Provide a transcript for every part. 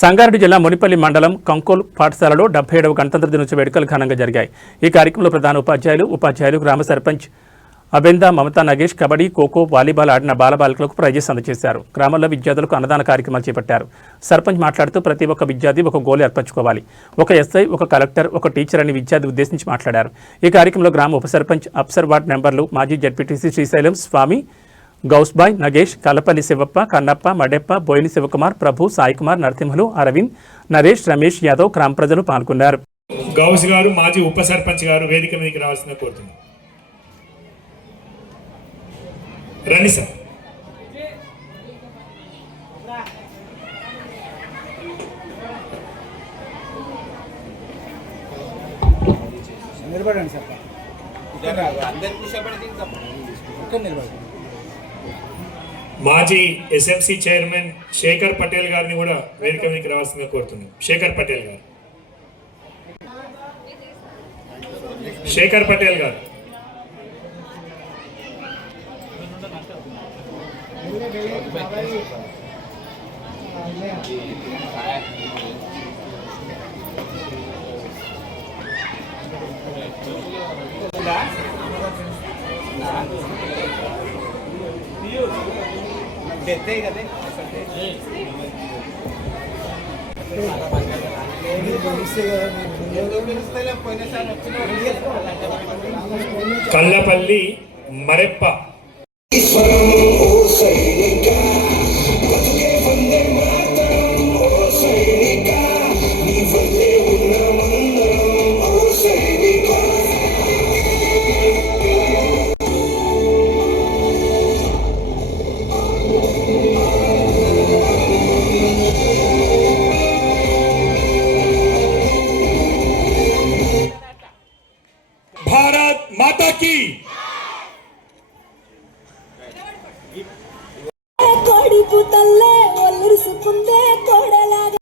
సంగారెడ్డి జిల్లా మునిపల్లి మండలం కంకోల్ పాఠశాలలో 77వ గణతంత్ర దినోత్సవ వేడుకలు ఘనంగా జరిగాయి. ఈ కార్యక్రమంలో ప్రధాన ఉపాధ్యాయులు, గ్రామ సర్పంచ్ అబెంద మమతా నగేష్ కబడ్డీ, ఖోఖో, వాలీబాల్ ఆడిన బాలబాలికలకు ప్రైజెస్ అందజేశారు. గ్రామాల్లో విద్యార్థులకు అన్నదాన కార్యక్రమాలు చేపట్టారు. సర్పంచ్ మాట్లాడుతూ ప్రతి ఒక్క విద్యార్థి ఒక గోల్ అర్పించుకోవాలి. ఒక ఎస్ఐ, ఒక కలెక్టర్, ఒక టీచర్ అని విద్యార్థి ఉద్దేశించి మాట్లాడారు. ఈ కార్యక్రమంలో గ్రామ ఉప సర్పంచ్, అప్సర్ వార్డ్ మెంబర్లు, మాజీ జడ్పీటీసీ శ్రీశైలం స్వామి, గౌస్బాయ్, నగేష్, కల్లపల్లి శివప్ప, కన్నప్ప, మడెప్ప, బోయిని శివకుమార్, ప్రభు, సాయికుమార్, నరసింహులు, అరవింద్, నరేష్, రమేష్ యాదవ్ గ్రామ ప్రజలు పాల్గొన్నారు. గౌస్ గారు, మాజీ ఉప సర్పంచ్ గారు వేదిక మీదకి రావాల్సిన కోరుతున్నాం. రండి సార్. నిలబడండి సార్. మాజీ ఎస్ఎంసీ చైర్మన్ శేఖర్ పటేల్ గారిని కూడా వేదిక మీదకి రావాల్సిందిగా కోరుతున్నాం. శేఖర్ పటేల్ గారు. కల్లపల్లి మరెప్ప. భారత్ మాతా కీ. కోడి కూతల్లే ఒల్లరుసుకుందే కోడలాగా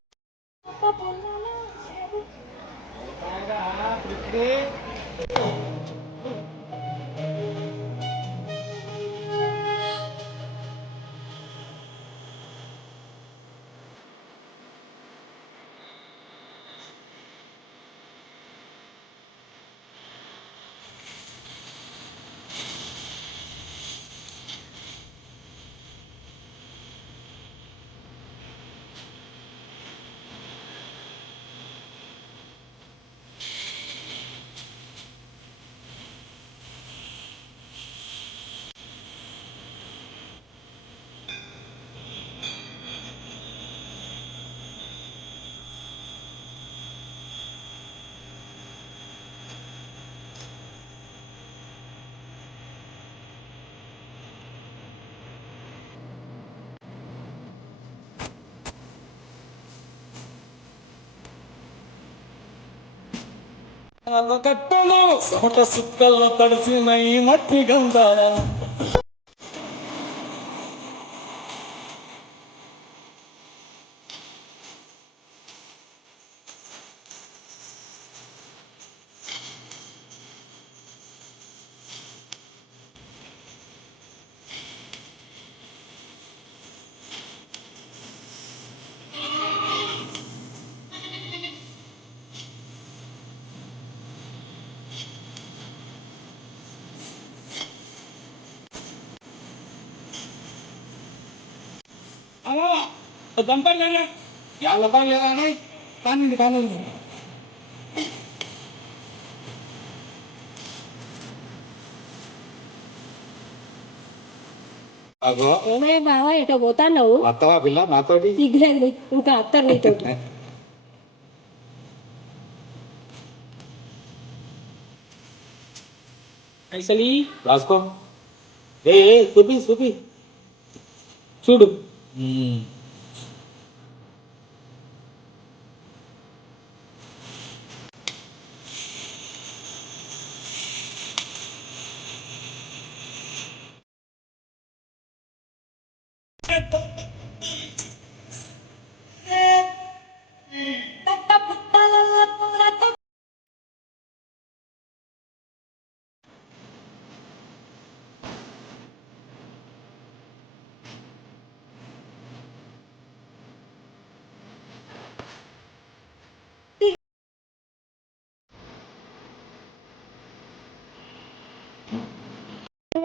కట్టలో సొట సుక్కల్లో తడిసిన ఈ మట్టి గంధాల దంపలు లేదా యాభై లేదా కానింది కానింది ఏమయ్య బావా ఎటో పోతాన్నావు? అత్తవా పిల్ల నాతోటి సిగ్గులేదు ఇంకా అత్తరు నీతో. పైసలి రాసుకో. ఏ చూపి చూడు.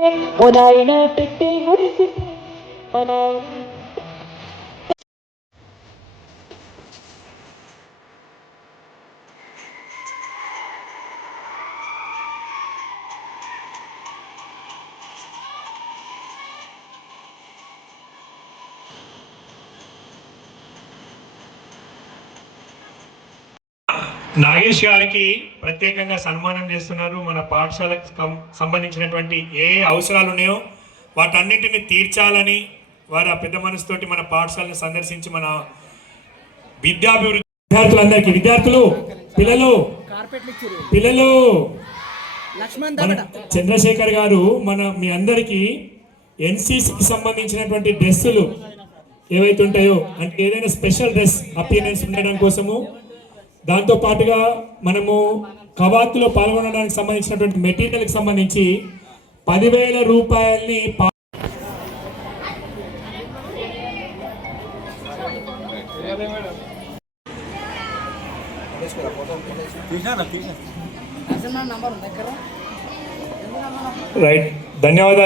ఓ నాయన పెట్టి గుడిసి నాగేష్ గారికి ప్రత్యేకంగా సన్మానం చేస్తున్నారు. మన పాఠశాలకు సంబంధించినటువంటి ఏ అవసరాలు ఉన్నాయో వాటన్నిటిని తీర్చాలని వారు ఆ పెద్ద మనసుతోటి మన పాఠశాలను సందర్శించి మన విద్యార్థులందరికీ విద్యార్థులు పిల్లలు మన చంద్రశేఖర్ గారు మీ అందరికీ ఎన్సీసీకి సంబంధించినటువంటి డ్రెస్సులు ఏవైతే ఉంటాయో అంటే ఏదైనా స్పెషల్ డ్రెస్ అపియరెన్స్ ఉండడం కోసము దాంతో పాటుగా మనము కవాతులో పాల్గొనడానికి సంబంధించినటువంటి మెటీరియల్కి సంబంధించి 10,000 రూపాయల్ని రైట్ ధన్యవాదాలు.